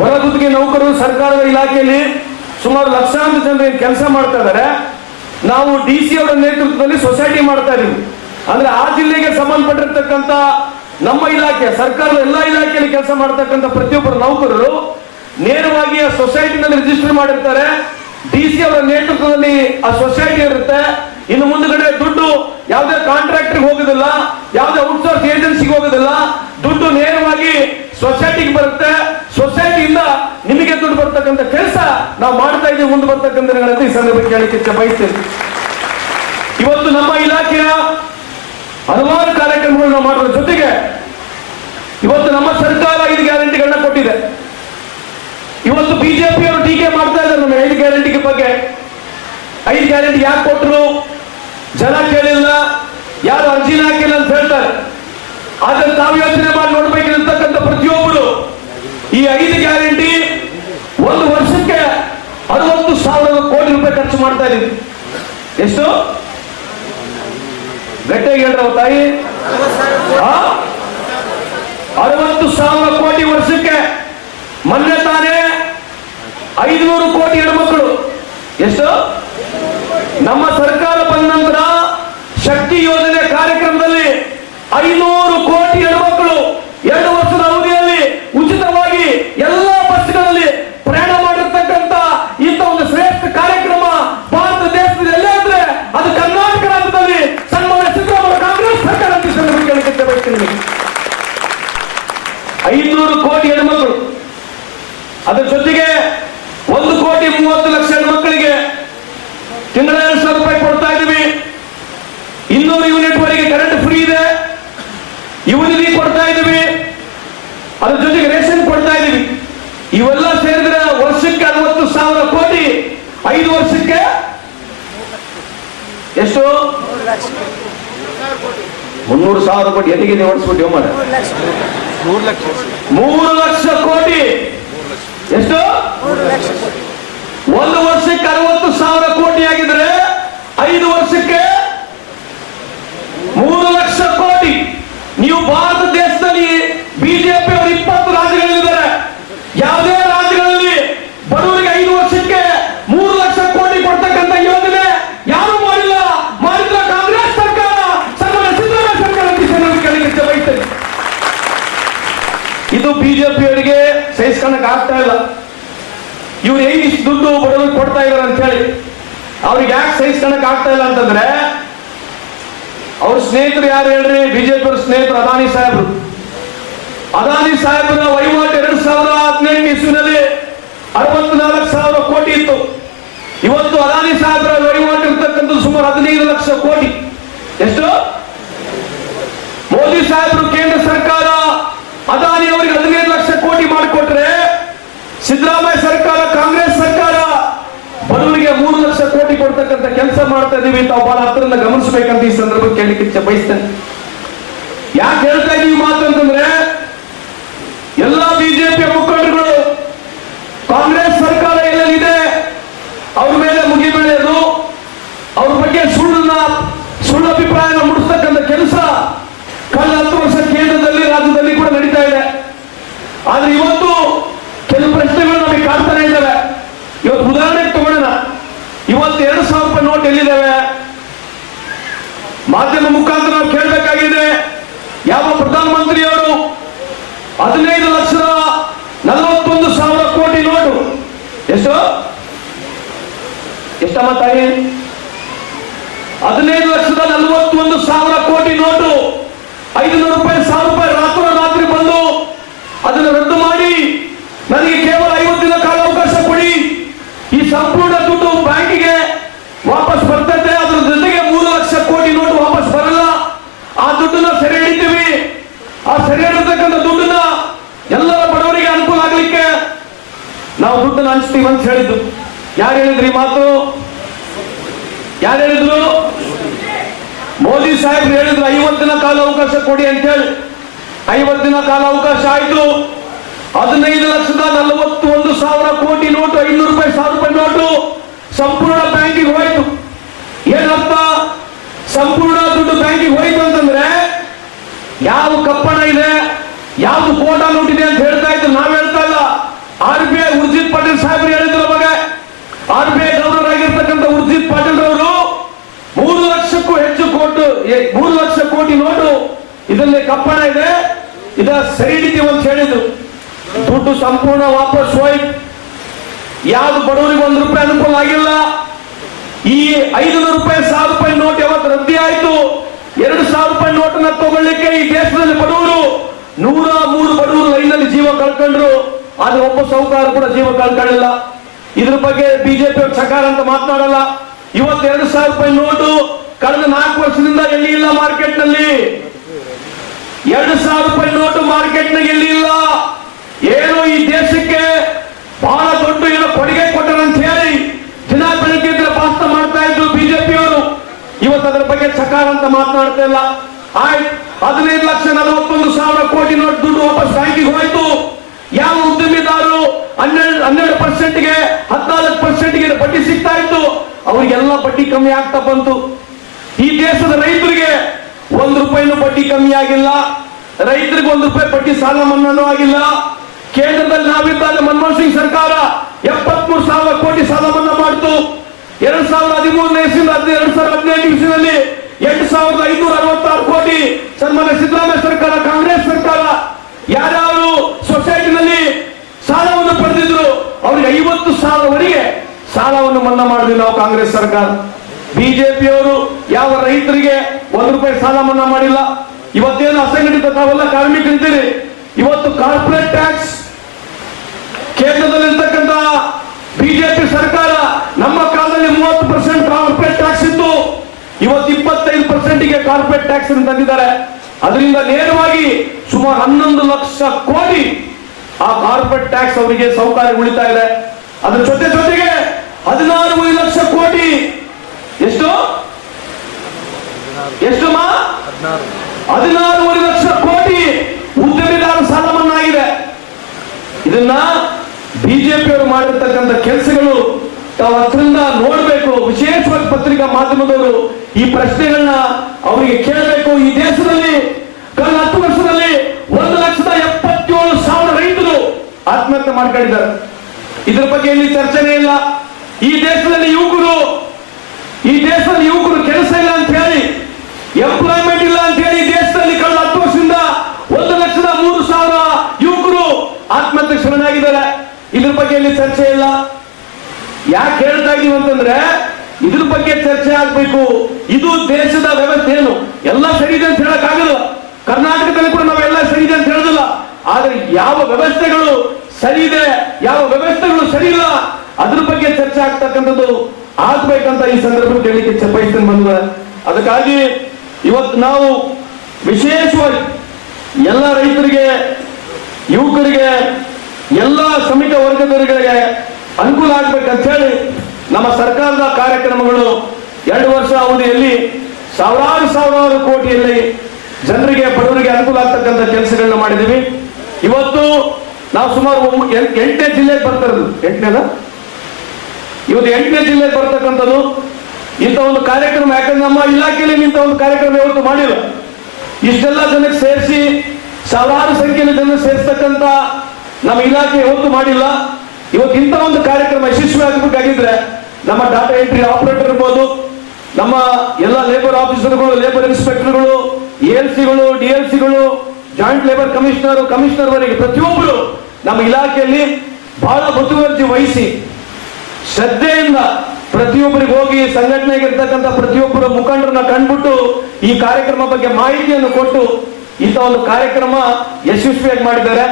ಹೊರಗುತ್ತಿಗೆ ನೌಕರರು ಸರ್ಕಾರದ ಇಲಾಖೆಯಲ್ಲಿ ಸುಮಾರು ಲಕ್ಷಾಂತರ ಜನರು ಏನು ಕೆಲಸ ಮಾಡ್ತಾ ಇದ್ದಾರೆ. ನಾವು ಡಿ ಸಿ ಅವರ ನೇತೃತ್ವದಲ್ಲಿ ಸೊಸೈಟಿ ಮಾಡ್ತಾ ಇದೀವಿ. ಅಂದ್ರೆ ಆ ಜಿಲ್ಲೆಗೆ ಸಂಬಂಧಪಟ್ಟಿರ್ತಕ್ಕಂಥ ನಮ್ಮ ಇಲಾಖೆ, ಸರ್ಕಾರದ ಎಲ್ಲಾ ಇಲಾಖೆಯಲ್ಲಿ ಕೆಲಸ ಮಾಡ್ತಕ್ಕಂಥ ಪ್ರತಿಯೊಬ್ಬರು ನೌಕರರು ನೇರವಾಗಿ ಆ ಸೊಸೈಟಿನಲ್ಲಿ ರಿಜಿಸ್ಟರ್ ಮಾಡಿರ್ತಾರೆ. ಡಿ ಸಿ ಅವರ ನೇತೃತ್ವದಲ್ಲಿ ಆ ಸೊಸೈಟಿ ಇರುತ್ತೆ. ಇನ್ನು ಮುಂದುಗಡೆ ದುಡ್ಡು ಯಾವುದೇ ಕಾಂಟ್ರಾಕ್ಟರ್ ಹೋಗೋದಿಲ್ಲ, ಯಾವುದೇ ಔಟ್ಸೋರ್ಸ್ ಏಜೆನ್ಸಿಗೆ ಹೋಗೋದಿಲ್ಲ. ದುಡ್ಡು ನೇರವಾಗಿ ಸೊಸೈಟಿಗೆ ಬರುತ್ತೆ. ಸೊಸೈಟಿಯಿಂದ ನಿಮಗೆ ದುಡ್ಡು ಬರ್ತಕ್ಕಂಥ ಕೆಲಸ ನಾವು ಮಾಡ್ತಾ ಇದ್ದೀವಿ, ಮುಂದೆ ಬರ್ತಕ್ಕಂಥ ದಿನಗಳಲ್ಲಿ. ಈ ಸಂದರ್ಭ ಕೇಳಲಿಕ್ಕೆ ಬಯಸ್ತೇನೆ. ಇವತ್ತು ನಮ್ಮ ಇಲಾಖೆಯ ಹಲವಾರು ಕಾರ್ಯಕ್ರಮಗಳನ್ನು ಮಾಡುವ ಜೊತೆಗೆ ಇವತ್ತು ನಮ್ಮ ಸರ್ಕಾರ ಐದು ಗ್ಯಾರಂಟಿಗಳನ್ನ ಕೊಟ್ಟಿದೆ. ಇವತ್ತು ಬಿಜೆಪಿಯವರು ಟೀಕೆ ಮಾಡ್ತಾ ಇದ್ದಾರೆ ನಮ್ಮ ಐದು ಗ್ಯಾರಂಟಿ ಬಗ್ಗೆ. ಐದು ಗ್ಯಾರಂಟಿ ಯಾಕೆ ಕೊಟ್ಟರು ಜನ ಕೇಳಿಲ್ಲ. ಯಾರು ಅರ್ಜಿನ ಹಾಕಿಲ್ಲ ಅಂತ ಹೇಳ್ತಾರೆ. ಆದ್ರೆ ತಾವು ಯೋಚನೆ ಮಾಡಿ ನೋಡ್ಬೇಕಿರ್ತಕ್ಕಂಥ ಪ್ರತಿಯೊಬ್ಬರು, ಈ ಐದು ಗ್ಯಾರಂಟಿ ಒಂದು ವರ್ಷಕ್ಕೆ ಅರವತ್ತು ಸಾವಿರ ಕೋಟಿ ರೂಪಾಯಿ ಖರ್ಚು ಮಾಡ್ತಾ ಇದೀವಿ ಎಷ್ಟು? ಗಟ್ಟಿಯಾಗಿ ಹೇಳ್ರವ ತಾಯಿ? ಅರವತ್ತು ಸಾವಿರ ಕೋಟಿ ವರ್ಷಕ್ಕೆ, ಮೊನ್ನೆ ತಾನೇ ಐದುನೂರು ಕೋಟಿ ಹೆಣ್ಮಕ್ಳು. ಎಷ್ಟು? ನಮ್ಮ ಸರ್ಕಾರ ಬಂದ ನಂತರ ಶಕ್ತಿ ಯೋಜನೆ ಕಾರ್ಯಕ್ರಮದಲ್ಲಿ ಐನೂರು ಕೋಟಿ ಹೆಣ್ಮಕ್ಳು ಎರಡು ವರ್ಷದ ಅವಧಿಯಲ್ಲಿ ಉಚಿತವಾಗಿ ಎಲ್ಲ ಬಸ್ಗಳಲ್ಲಿ ಪ್ರಯಾಣ ಮಾಡಿರ್ತಕ್ಕಂತ ಇಂಥ ಒಂದು ಶ್ರೇಷ್ಠ ಕಾರ್ಯಕ್ರಮ ಭಾರತ ದೇಶದಲ್ಲಿ ಎಲ್ಲ ಅಂದ್ರೆ ಅದು ಕರ್ನಾಟಕ ರಾಜ್ಯದಲ್ಲಿ ಸನ್ಮಾನ ಸಿದ್ದರಾಮಯ್ಯ ಕಾಂಗ್ರೆಸ್ ಸರ್ಕಾರ ಐನೂರು ಕೋಟಿ ಹೆಣ್ಮಕ್ಳು. ಅದರ ಜೊತೆಗೆ ಮುನ್ನೂರು ಸಾವಿರ ಕೋಟಿ ಎಲ್ಲಿಗೆ ಓಡಿಸ್ಬಿಟ್ಟು ಮಾಡ ಮೂರು ಲಕ್ಷ. ಮೂರು ಲಕ್ಷ. ಕೋಟಿ. ಎಷ್ಟು? ಒಂದು ವರ್ಷಕ್ಕೆ ಅರವತ್ತು ಸಾವಿರ ಕೋಟಿ ಆಗಿದ್ರೆ ಐದು ವರ್ಷಕ್ಕೆ ಮೂರು ಲಕ್ಷ ಕೋಟಿ ನೀವು ಭಾರತ ದೇಶದಲ್ಲಿ ಬಿಜೆಪಿ ಅವರು ಇಪ್ಪತ್ತು ರಾಜ್ಯಗಳಲ್ಲಿದ್ದಾರೆ ಯಾವುದೇ ರಾಜ್ಯಗಳಲ್ಲಿ ಬಡವರಿಗೆ ಐದು ವರ್ಷಕ್ಕೆ ಮೂರು ಲಕ್ಷ ಕೋಟಿ ಕೊಡ್ತಕ್ಕಂಥ ಯೋಜನೆ ಯಾರು ಮಾಡಿಲ್ಲ ಮಾಡಿದ್ರ ಕಾಂಗ್ರೆಸ್ ಸರ್ಕಾರ ಸನ್ಮಾನ್ಯ ಸಿದ್ದರಾಮಯ್ಯ ಸರ್ಕಾರ ಅಂತ ಈ ಸಂದರ್ಭದಲ್ಲಿ ಕೇಳಲಿಕ್ಕೆ ಬಯಸ್ತೇನೆ ಇದು ಬಿಜೆಪಿ ಅವರಿಗೆ ಸಹಿಸ್ಕೊಳಕ್ ಆಗ್ತಾ ಇಲ್ಲ ಇವ್ರು ಹೇಗೆ ಇಷ್ಟು ದುಡ್ಡು ಬಡವರಿಗೆ ಕೊಡ್ತಾ ಇದಾರೆ ಅಂತ ಹೇಳಿ ಅವ್ರಿಗೆ ಯಾಕೆ ಸಹಿಸ್ಕೊಳಕ್ ಆಗ್ತಾ ಇಲ್ಲ ಅಂತಂದ್ರೆ, ಅವ್ರ ಸ್ನೇಹಿತರು ಯಾರು ಹೇಳ್ರಿ? ಬಿಜೆಪಿ ಸ್ನೇಹಿತರು ಅದಾನಿ ಸಾಹೇಬ್ರು. ಅದಾನಿ ಸಾಹೇಬ್ರ ವಹಿವಾಟು ಎರಡ್ ಸಾವಿರ ಹದಿನೆಂಟು ಇಸ್ವಿನಲ್ಲಿ ಅರವತ್ನಾಲ್ಕು ಸಾವಿರ ಕೋಟಿ ಇತ್ತು. ಇವತ್ತು ಅದಾನಿ ಸಾಹೇಬ್ರ ವಹಿವಾಟು ಇರ್ತಕ್ಕಂಥ ಸುಮಾರು ಹದಿನೈದು ಲಕ್ಷ ಕೋಟಿ. ಎಷ್ಟು? ಮೋದಿ ಸಾಹೇಬರು ಕೇಂದ್ರ ಸರ್ಕಾರ ಅದಾನಿ ಅವರಿಗೆ ಹದಿನೈದು ಲಕ್ಷ ಕೋಟಿ ಮಾಡಿಕೊಟ್ರೆ ಸಿದ್ದರಾಮಯ್ಯ ಸರ್ಕಾರ ಕಾಂಗ್ರೆಸ್ ಬಡವರಿಗೆ ಮೂರು ಲಕ್ಷ ಕೋಟಿ ಕೊಡ್ತಕ್ಕಂಥ ಕೆಲಸ ಮಾಡ್ತಾ ಇದೀವಿ ತಾವು ಬಹಳ ಹತ್ತಿರದಿಂದ ಗಮನಿಸಬೇಕಂತ ಈ ಸಂದರ್ಭ ಕೇಳಲಿಕ್ಕೆ ಬಯಸ್ತೇನೆ ಯಾಕೆ ಹೇಳ್ತಾ ಮಾತು ಅಂತಂದ್ರೆ, ಎಲ್ಲ ಬಿಜೆಪಿ ಮುಖಂಡರುಗಳು, ಕಾಂಗ್ರೆಸ್ ಸರ್ಕಾರ ಎಲ್ಲಿದೆ ಅವ್ರ ಮೇಲೆ ಮುಗಿಬೀಳೋದು, ಅವ್ರ ಬಗ್ಗೆ ಸುಳ್ಳನ್ನ, ಸುಳ್ಳು ಅಭಿಪ್ರಾಯನ ಮುಡಿಸ್ತಕ್ಕಂಥ ಕೆಲಸ ಕಳೆದ ಹತ್ತು ವರ್ಷ ಕೇಂದ್ರದಲ್ಲಿ, ರಾಜ್ಯದಲ್ಲಿ ಕೂಡ ನಡೀತಾ ಇದೆ. ಆದ್ರೆ ಇವತ್ತು ಕೆಲವು ಪ್ರಶ್ನೆಗಳು ನಮಗೆ ಕಾಡ್ತಾನೆ ಇದ್ದಾವೆ ಇವತ್ತು ಉದಾಹರಣೆಗೆ ತಗೊಳ್ಳೋಣ ಇವತ್ತು ಎರಡು ಸಾವಿರ ರೂಪಾಯಿ ನೋಟ್ ಎಲ್ಲಿದ್ದಾವೆ ಮಾಧ್ಯಮ ಮುಖಾಂತರ ನಾವು ಕೇಳಬೇಕಾಗಿದೆ. ಯಾವ ಪ್ರಧಾನಮಂತ್ರಿಯವರು ಹದಿನೈದು ಲಕ್ಷದ ನಲವತ್ತೊಂದು ಸಾವಿರ ಕೋಟಿ ನೋಟು. ಎಷ್ಟು? ಎಷ್ಟ ತಾಯಿ? ಹದಿನೈದು ಲಕ್ಷದ ನಲವತ್ತೊಂದು ಸಾವಿರ ಕೋಟಿ ನೋಟು. ಐದುನೂರು ರೂಪಾಯಿ, ಸಾವಿರ ರೂಪಾಯಿ ರಾತ್ರಿ ರಾತ್ರಿ ಬಂದು ಅದನ್ನು ರದ್ದು ಮಾಡಿ, ನನಗೆ ಕೇವಲ ಐವತ್ತು ದಿನ ಕಾಲ ಅವಕಾಶ ಕೊಡಿ. ಈ ಸಂಪೂರ್ಣ ದುಡ್ಡು ಬ್ಯಾಂಕಿಗೆ ವಾಪಸ್ ಬರ್ತದೆ ಅದ್ರ ಜೊತೆಗೆ ಮೂರು ಲಕ್ಷ ಕೋಟಿ ನೋಟು ವಾಪಸ್ ಬರಲ್ಲ ಆ ದುಡ್ಡನ್ನ ಸೆರೆ ಹಿಡಿತೀವಿ ಆ ಸೆರೆ ಹಿಡಿತಕ್ಕಂಥ ದುಡ್ಡನ್ನ ಎಲ್ಲರ ಬಡವರಿಗೆ ಅನುಕೂಲ ಆಗ್ಲಿಕ್ಕೆ ನಾವು ದುಡ್ಡನ್ನ ಹಂಚ್ತೀವಿ ಅಂತ ಹೇಳಿದ್ದು. ಯಾರು ಹೇಳಿದ್ರಿ ಮಾತು? ಯಾರು ಹೇಳಿದ್ರು? ಮೋದಿ ಸಾಹೇಬ್ ಹೇಳಿದ್ರು, ಐವತ್ತು ದಿನ ಕಾಲ ಅವಕಾಶ ಕೊಡಿ ಅಂತ ಹೇಳಿ. ಐವತ್ತು ದಿನ ಕಾಲ ಅವಕಾಶ ಆಯ್ತು. ಹದಿನೈದು ಲಕ್ಷದ ನಲವತ್ತು ಒಂದು ಸಾವಿರ ಕೋಟಿ ನೋಟು, ಐನೂರು ರೂಪಾಯಿ ಸಾವಿರ ರೂಪಾಯಿ ನೋಟು ಸಂಪೂರ್ಣ ಬ್ಯಾಂಕಿಗೆ ಹೋಯ್ತು. ಏನರ್ಥ ಸಂಪೂರ್ಣ ದುಡ್ಡು ಬ್ಯಾಂಕಿಗೆ ಹೋಯ್ತು ಅಂತಂದ್ರೆ, ಯಾವ ಕಪ್ಪಣ ಇದೆ? ಯಾವ್ದು ಕೋಟ ನೋಟಿದೆ ಅಂತ ಹೇಳ್ತಾ ಇದ್ರು ನಾವ್ R B I Urjit Patil ಸಾಹೇಬ್ರು ಹೇಳಿದ್ರು ಅವಾಗ ಆರ್ ಬಿ ಐ ಗವರ್ನರ್ ಆಗಿರ್ತಕ್ಕಂಥ ಉರ್ಜಿತ್ ಪಾಟೀಲ್ ರವರು ಮೂರು ಲಕ್ಷಕ್ಕೂ ಹೆಚ್ಚು ಕೋಟು ಮೂರು ಲಕ್ಷ ಕೋಟಿ ನೋಟು ಇದರಲ್ಲಿ ಕಪ್ಪಣ ಇದೆ. ಇದ ಸರಿ ಹಿಡಿತೀವಿ ಅಂತ ಹೇಳಿದ್ರು. ದುಡ್ಡು ಸಂಪೂರ್ಣ ವಾಪಸ್ ಹೋಯ್ತು. ಯಾವ್ದು ಬಡವರಿಗೆ ಒಂದು ರೂಪಾಯಿ ಅನುಕೂಲ ಆಗಿಲ್ಲ. ಈ ಐದುನೂರು ರೂಪಾಯಿ, ಸಾವಿರ ರೂಪಾಯಿ ನೋಟ್ ಯಾವತ್ತು ರದ್ದಿ ಆಯ್ತು? ಎರಡು ಸಾವಿರ ರೂಪಾಯಿ ನೋಟನ್ನ ತಗೊಳ್ಳಿಕ್ಕೆ ಈ ದೇಶದಲ್ಲಿ ಬಡವರು ನೂರ ಮೂರು ಬಡವರು ಲೈನಲ್ಲಿ ಜೀವ ಕಳ್ಕೊಂಡ್ರು. ಆದ್ರೆ ಒಬ್ಬ ಸಾಹುಕಾರ ಕೂಡ ಜೀವ ಕಳ್ಕೊಳ್ಳಿಲ್ಲ ಇದ್ರ ಬಗ್ಗೆ ಬಿಜೆಪಿ ಸರ್ಕಾರ ಅಂತ ಮಾತನಾಡಲ್ಲ. ಇವತ್ತು ಎರಡು ಸಾವಿರ ರೂಪಾಯಿ ನೋಟು ಕಳೆದ ನಾಲ್ಕು ವರ್ಷದಿಂದ ಎಲ್ಲಿ ಇಲ್ಲ ಮಾರ್ಕೆಟ್ನಲ್ಲಿ ಎರಡು ಸಾವಿರ ರೂಪಾಯಿ ನೋಟು ಮಾರ್ಕೆಟ್ ನಾಗ ಎಲ್ಲಿ ಇಲ್ಲ. ಏನು ಈ ದೇಶಕ್ಕೆ ಬಹಳ ದೊಡ್ಡ ಏನೋ ಕೊಡುಗೆ ಕೊಟ್ಟರಂತ ಹೇಳಿ ದಿನ ಬೆಳಗ್ಗೆ ಪಾಸ್ತ ಮಾಡ್ತಾ ಇದ್ರು ಬಿಜೆಪಿ ಅವರು. ಇವತ್ತು ಅದರ ಬಗ್ಗೆ ಸಕಾರ ಅಂತ ಮಾತನಾಡ್ತಾ ಇಲ್ಲ. ಆಯ್ತು, ಹದಿನೈದು ಲಕ್ಷ ನಲವತ್ತೊಂದು ಸಾವಿರ ಕೋಟಿ ನೋಟ್ ದುಡ್ಡು ವಾಪಸ್ ಬ್ಯಾಂಕಿಗೆ ಹೋಯ್ತು. ಯಾವ ಉದ್ಯಮಿದಾರರು ಹನ್ನೆರಡು ಹನ್ನೆರಡು ಪರ್ಸೆಂಟ್ಗೆ, ಹದಿನಾಲ್ಕು ಪರ್ಸೆಂಟ್ಗೆ ಬಡ್ಡಿ ಸಿಗ್ತಾ ಇತ್ತು, ಅವರಿಗೆಲ್ಲ ಬಡ್ಡಿ ಕಮ್ಮಿ ಆಗ್ತಾ ಬಂತು. ಈ ದೇಶದ ರೈತರಿಗೆ ಒಂದು ರೂಪಾಯಿನೂ ಬಡ್ಡಿ ಕಮ್ಮಿ ಆಗಿಲ್ಲ. ರೈತರಿಗೆ ಒಂದು ರೂಪಾಯಿ ಬಡ್ಡಿ ಸಾಲ ಮನ್ನಾನೂ ಆಗಿಲ್ಲ. ಕೇಂದ್ರದಲ್ಲಿ ನಾವಿದ್ದಾಗ ಮನಮೋಹನ್ ಸಿಂಗ್ ಸರ್ಕಾರ ಎಪ್ಪತ್ಮೂರು ಸಾವಿರ ಕೋಟಿ ಸಾಲ ಮನ್ನಾ ಮಾಡಿತು. ಎರಡ್ ಸಾವಿರದ ಹದಿಮೂರನೇ ಎರಡ್ ಸಾವಿರದ ಹದಿನೆಂಟು ಇಸ್ವಿನಲ್ಲಿ ಎಂಟು ಸಾವಿರದ ಐನೂರ ಅರವತ್ತಾರು ಕೋಟಿ ಸನ್ಮಾನ್ಯ ಸಿದ್ದರಾಮಯ್ಯ ಸರ್ಕಾರ, ಕಾಂಗ್ರೆಸ್ ಸರ್ಕಾರ ಯಾರ್ಯಾರು ಸೊಸೈಟಿನಲ್ಲಿ ಸಾಲವನ್ನು ಪಡೆದಿದ್ರು ಅವ್ರಿಗೆ ಐವತ್ತು ಸಾಲವರೆಗೆ ಸಾಲವನ್ನು ಮನ್ನಾ ಮಾಡಿದ್ವಿ ನಾವು ಕಾಂಗ್ರೆಸ್ ಸರ್ಕಾರ. ಬಿಜೆಪಿಯವರು ಯಾವ ರೈತರಿಗೆ ಒಂದು ರೂಪಾಯಿ ಸಾಲ ಮನ್ನಾ ಮಾಡಿಲ್ಲ. ಇವತ್ತೇನು ಅಸಂಘಟಿತ ತಾವೆಲ್ಲ ಕಾರ್ಮಿಕರಿದ್ದೀರಿ. ಇವತ್ತು ಕಾರ್ಪೊರೇಟ್ ಟ್ಯಾಕ್ಸ್ ಕೇಂದ್ರದಲ್ಲಿರ್ತಕ್ಕಂಥ ಬಿಜೆಪಿ ಸರ್ಕಾರ ನಮ್ಮ ಕಾಲದಲ್ಲಿ ಮೂವತ್ತು ಪರ್ಸೆಂಟ್ ಕಾರ್ಪೊರೇಟ್ ಟ್ಯಾಕ್ಸ್ ಇತ್ತು. ಇವತ್ತು ಇಪ್ಪತ್ತೈದು ಪರ್ಸೆಂಟ್ಗೆ ಕಾರ್ಪೊರೇಟ್ ಟ್ಯಾಕ್ಸ್ ತಂದಿದ್ದಾರೆ. ಅದರಿಂದ ನೇರವಾಗಿ ಸುಮಾರು ಹನ್ನೊಂದು ಲಕ್ಷ ಕೋಟಿ ಆ ಕಾರ್ಪೊರೇಟ್ ಟ್ಯಾಕ್ಸ್ ಅವರಿಗೆ ಸೌಕರ್ಯ ಉಳಿತಾ ಇದೆ. ಅದರ ಜೊತೆ ಜೊತೆಗೆ ಹದಿನಾರು ಲಕ್ಷ ಕೋಟಿ ಎಷ್ಟು? ಎಷ್ಟು ಹದಿನಾರೂವರೆ ಲಕ್ಷ ಕೋಟಿ ಉದ್ಯಮಿದಾರ ಸಾಲ ಮನ್ನಾ ಆಗಿದೆ ಇದನ್ನ ಬಿಜೆಪಿಯವರು ಮಾಡಿರ್ತಕ್ಕಂಥ ಕೆಲಸಗಳು ಹತ್ರದಿಂದ ನೋಡಬೇಕು. ವಿಶೇಷವಾಗಿ ಪತ್ರಿಕಾ ಮಾಧ್ಯಮದವರು ಈ ಪ್ರಶ್ನೆಗಳನ್ನ ಅವರಿಗೆ ಕೇಳಬೇಕು. ಈ ದೇಶದಲ್ಲಿ ಕಳೆದ ಹತ್ತು ವರ್ಷದಲ್ಲಿ ಒಂದು ಲಕ್ಷದ ಎಪ್ಪತ್ತೇಳು ಸಾವಿರ ರೈತರು ಆತ್ಮಹತ್ಯೆ ಮಾಡ್ಕೊಂಡಿದ್ದಾರೆ. ಇದ್ರ ಬಗ್ಗೆ ಇಲ್ಲಿ ಚರ್ಚೆನೇ ಇಲ್ಲ. ಈ ದೇಶದಲ್ಲಿ ಯುವಕರು, ಈ ದೇಶದಲ್ಲಿ ಯುವಕರು ಕೆಲಸ ಇಲ್ಲ ಅಂತ ಹೇಳಿ ಎಂಪ್ಲಾಯ್ಮೆಂಟ್ ಇಲ್ಲ ಅಂತ ಹೇಳಿ ದೇಶದಲ್ಲಿ ಕಳೆದ ಹತ್ತು ವರ್ಷದಿಂದ ಒಂದು ಲಕ್ಷದ ಮೂರು ಸಾವಿರ ಯುವಕರು ಆತ್ಮಹತ್ಯೆ ಶರಣಾಗಿದ್ದಾರೆ. ಇದ್ರ ಬಗ್ಗೆ ಇಲ್ಲಿ ಚರ್ಚೆ ಇಲ್ಲ. ಯಾಕೆ ಹೇಳ್ತಾ ಇದೀವಿ ಅಂತಂದ್ರೆ, ಇದ್ರ ಬಗ್ಗೆ ಚರ್ಚೆ ಆಗ್ಬೇಕು. ಇದು ದೇಶದ ವ್ಯವಸ್ಥೆ ಏನು ಎಲ್ಲ ಸರಿ ಇದೆ ಅಂತ ಹೇಳಕ್ ಆಗಲ್ಲ. ಕರ್ನಾಟಕದಲ್ಲಿ ಕೂಡ ನಾವೆಲ್ಲ ಸರಿ ಇದೆ ಅಂತ ಹೇಳೋದಿಲ್ಲ. ಆದ್ರೆ ಯಾವ ವ್ಯವಸ್ಥೆಗಳು ಸರಿ ಇದೆ ಯಾವ ವ್ಯವಸ್ಥೆಗಳು ಸರಿ ಇಲ್ಲ ಅದ್ರ ಬಗ್ಗೆ ಚರ್ಚೆ ಆಗ್ತಕ್ಕಂಥದ್ದು ಆಗ್ಬೇಕಂತ ಈ ಸಂದರ್ಭದಲ್ಲಿ ಹೇಳಲಿಕ್ಕೆ ಇಚ್ಛೆ ಬಯಸ್ತೇನೆ ಬಂದ ಅದಕ್ಕಾಗಿ ಇವತ್ತು ನಾವು ವಿಶೇಷವಾಗಿ ಎಲ್ಲ ರೈತರಿಗೆ, ಯುವಕರಿಗೆ, ಎಲ್ಲ ಶ್ರಮಿಕ ವರ್ಗದವರಿಗೆ ಅನುಕೂಲ ಆಗ್ಬೇಕಂತ ಹೇಳಿ ನಮ್ಮ ಸರ್ಕಾರದ ಕಾರ್ಯಕ್ರಮಗಳು ಎರಡು ವರ್ಷ ಅವಧಿಯಲ್ಲಿ ಸಾವಿರಾರು ಸಾವಿರಾರು ಕೋಟಿಯಲ್ಲಿ ಜನರಿಗೆ, ಬಡವರಿಗೆ ಅನುಕೂಲ ಆಗ್ತಕ್ಕಂಥ ಕೆಲಸಗಳನ್ನ ಮಾಡಿದ್ದೀವಿ. ಇವತ್ತು ನಾವು ಸುಮಾರು ಎಂಟನೇ ಜಿಲ್ಲೆಗೆ ಬರ್ತಾರದು. ಎಂಟನೇದ ಇವತ್ತು ಎಂಟನೇ ಜಿಲ್ಲೆಗೆ ಬರ್ತಕ್ಕಂಥದ್ದು. ಇಂಥ ಒಂದು ಕಾರ್ಯಕ್ರಮ, ಯಾಕಂದ್ರೆ ನಮ್ಮ ಇಲಾಖೆಯಲ್ಲಿ ಇಂಥ ಒಂದು ಕಾರ್ಯಕ್ರಮ ಇವತ್ತು ಮಾಡಿಲ್ಲ. ಇಷ್ಟೆಲ್ಲ ಜನಕ್ಕೆ ಸೇರಿಸಿ, ಸಾವಿರಾರು ಸಂಖ್ಯೆಯಲ್ಲಿ ಜನ ಸೇರಿಸ್ತಕ್ಕಂಥ ನಮ್ಮ ಇಲಾಖೆ ಯಾವತ್ತು ಮಾಡಿಲ್ಲ. ಇವತ್ತು ಇಂಥ ಒಂದು ಕಾರ್ಯಕ್ರಮ ಯಶಸ್ವಿ ಆಗಬೇಕಾಗಿದ್ರೆ ನಮ್ಮ ಡಾಟಾ ಎಂಟ್ರಿ ಆಪರೇಟರ್ ಇರ್ಬೋದು, ನಮ್ಮ ಎಲ್ಲ ಲೇಬರ್ ಆಫೀಸರ್ಗಳು ಲೇಬರ್ ಇನ್ಸ್ಪೆಕ್ಟರ್ಗಳು ಎಲ್ ಸಿಗಳು ಡಿ ಎಲ್ ಸಿಗಳು ಜಾಯಿಂಟ್ ಲೇಬರ್ ಕಮಿಷನರ್ ಕಮಿಷನರ್ ವರೆಗೆ ಪ್ರತಿಯೊಬ್ಬರು ನಮ್ಮ ಇಲಾಖೆಯಲ್ಲಿ ಬಹಳ ಮುತುವರ್ಜಿ ವಹಿಸಿ ಶ್ರದ್ಧೆಯಿಂದ ಪ್ರತಿಯೊಬ್ಬರಿಗೆ ಹೋಗಿ ಸಂಘಟನೆಗಿರ್ತಕ್ಕಂಥ ಪ್ರತಿಯೊಬ್ಬರ ಮುಖಂಡರನ್ನ ಕಂಡುಬಿಟ್ಟು ಈ ಕಾರ್ಯಕ್ರಮ ಬಗ್ಗೆ ಮಾಹಿತಿಯನ್ನು ಕೊಟ್ಟು ಇಂಥ ಒಂದು ಕಾರ್ಯಕ್ರಮ ಯಶಸ್ವಿಯಾಗಿ ಮಾಡಿದ್ದಾರೆ.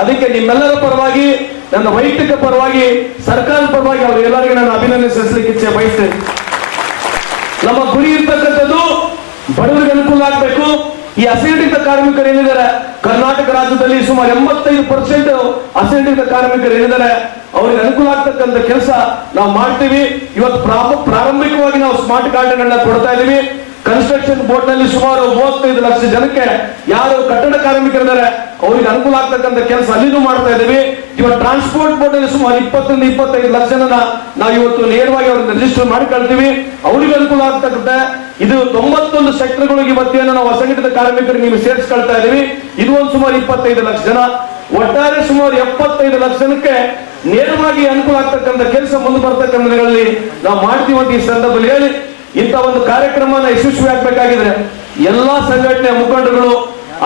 ಅದಕ್ಕೆ ನಿಮ್ಮೆಲ್ಲರ ಪರವಾಗಿ ನನ್ನ ವೈಯಕ್ತಿಕ ಪರವಾಗಿ, ಸರ್ಕಾರದ ಪರವಾಗಿ ಅವರೆಲ್ಲರಿಗೂ ನಾನು ಅಭಿನಂದಿಸಲಿಕ್ಕೆ ಇಚ್ಛೆ ಬಯಸ್ತೇನೆ ನಮ್ಮ ಗುರಿ ಇರ್ತಕ್ಕಂಥದ್ದು ಬಡವರಿಗೆ ಅನುಕೂಲ ಆಗಬೇಕು. ಈ ಅಸಂಘಟಿತ ಕಾರ್ಮಿಕರು ಏನಿದ್ದಾರೆ, ಕರ್ನಾಟಕ ರಾಜ್ಯದಲ್ಲಿ ಸುಮಾರು ಎಂಬತ್ತೈದು ಪರ್ಸೆಂಟ್ ಅಸಂಘಟಿತ ಕಾರ್ಮಿಕರು ಏನಿದ್ದಾರೆ, ಅವರಿಗೆ ಅನುಕೂಲ ಆಗ್ತಕ್ಕಂಥ ಕೆಲಸ ನಾವು ಮಾಡ್ತೀವಿ. ಇವತ್ತು ಪ್ರಾರಂಭಿಕವಾಗಿ ನಾವು ಸ್ಮಾರ್ಟ್ ಕಾರ್ಡ್ಗಳನ್ನ ಕೊಡ್ತಾ ಇದೀವಿ. ಕನ್ಸ್ಟ್ರಕ್ಷನ್ ಬೋರ್ಡ್ನಲ್ಲಿ ಸುಮಾರು ಮೂವತ್ತೈದು ಲಕ್ಷ ಜನಕ್ಕೆ ಯಾರು ಕಟ್ಟಡ ಕಾರ್ಮಿಕರಿದ್ದಾರೆ, ಅವರಿಗೆ ಅನುಕೂಲ ಆಗ್ತಕ್ಕಂಥ ಕೆಲಸ ಅಲ್ಲಿನೂ ಮಾಡ್ತಾ ಇದ್ದೀವಿ. ಇವತ್ತು ಟ್ರಾನ್ಸ್ಪೋರ್ಟ್ ಬೋರ್ಡ್ನಲ್ಲಿ ಸುಮಾರು ಇಪ್ಪತ್ತರಿಂದ ಇಪ್ಪತ್ತೈದು ಲಕ್ಷ ಜನ ನಾವು ಇವತ್ತು ನೇರವಾಗಿ ಅವ್ರನ್ನ ರಿಜಿಸ್ಟರ್ ಮಾಡ್ಕೊಳ್ತೀವಿ. ಅವರಿಗೆ ಅನುಕೂಲ ಆಗ್ತಕ್ಕಂಥ ಇದು ತೊಂಬತ್ತೊಂದು ಸೆಕ್ಟರ್ಗಳಿಗೆ ಇವತ್ತೇನು ನಾವು ಅಸಂಘಟಿತ ಕಾರ್ಮಿಕರಿಗೆ ನೀವು ಸೇರಿಸ್ಕೊಳ್ತಾ ಇದೀವಿ ಇದು ಒಂದು ಸುಮಾರು ಇಪ್ಪತ್ತೈದು ಲಕ್ಷ ಜನ. ಒಟ್ಟಾರೆ ಸುಮಾರು ಎಪ್ಪತ್ತೈದು ಲಕ್ಷ ಜನಕ್ಕೆ ನೇರವಾಗಿ ಅನುಕೂಲ ಆಗ್ತಕ್ಕಂಥ ಕೆಲಸ ಮುಂದೆ ಬರ್ತಕ್ಕಂಥ ನಾವು ಮಾಡ್ತೀವಿ ಅಂತ ಈ ಸಂದರ್ಭದಲ್ಲಿ ಹೇಳಿ. ಇಂಥ ಒಂದು ಕಾರ್ಯಕ್ರಮನ ಯಶಸ್ವಿ ಆಗ್ಬೇಕಾಗಿದ್ರೆ ಎಲ್ಲಾ ಸಂಘಟನೆ ಮುಖಂಡರುಗಳು,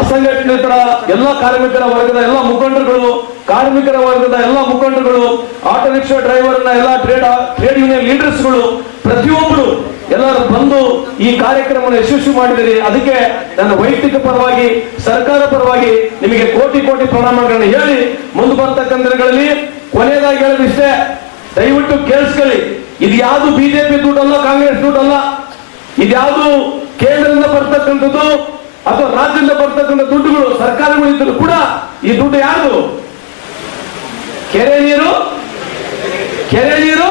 ಅಸಂಘಟಿತರ ಎಲ್ಲ ಕಾರ್ಮಿಕರ ವರ್ಗದ ಎಲ್ಲ ಮುಖಂಡರುಗಳು, ಕಾರ್ಮಿಕರ ವರ್ಗದ ಎಲ್ಲ ಮುಖಂಡರುಗಳು, ಆಟೋ ರಿಕ್ಷಾ ಡ್ರೈವರ್ನ ಎಲ್ಲ ಟ್ರೇಡ್ ಟ್ರೇಡ್ ಯೂನಿಯನ್ ಲೀಡರ್ಸ್ಗಳು, ಪ್ರತಿಯೊಬ್ಬರು ಎಲ್ಲರೂ ಬಂದು ಈ ಕಾರ್ಯಕ್ರಮವನ್ನು ಯಶಸ್ವಿ ಮಾಡಿದಿರಿ. ಅದಕ್ಕೆ ನನ್ನ ವೈಯಕ್ತಿಕ ಪರವಾಗಿ, ಸರ್ಕಾರ ಪರವಾಗಿ ನಿಮಗೆ ಕೋಟಿ ಕೋಟಿ ಪ್ರಣಾಮಗಳನ್ನು ಹೇಳಿ, ಮುಂದೆ ಬರ್ತಕ್ಕಂಥ ದಿನಗಳಲ್ಲಿ ಕೊನೆಯದಾಗಿ ಹೇಳೋದಿಷ್ಟೇ, ದಯವಿಟ್ಟು ಕೇಳಿಸ್ಕೊಳ್ಳಿ. ಇದು ಯಾವುದು ಬಿಜೆಪಿ ದುಡ್ಡಲ್ಲ, ಕಾಂಗ್ರೆಸ್ ದುಡ್ಡಲ್ಲ? ಇದ್ಯಾವುದು ಕೇಂದ್ರದಿಂದ ಬರ್ತಕ್ಕಂಥದ್ದು ಅಥವಾ ರಾಜ್ಯದಿಂದ ಬರ್ತಕ್ಕಂಥ ದುಡ್ಡುಗಳು, ಸರ್ಕಾರಗಳು ಇದ್ದರೂ ಕೂಡ ಈ ದುಡ್ಡು ಯಾರು ಕೆರೆ ನೀರು? ಕೆರೆ ನೀರು?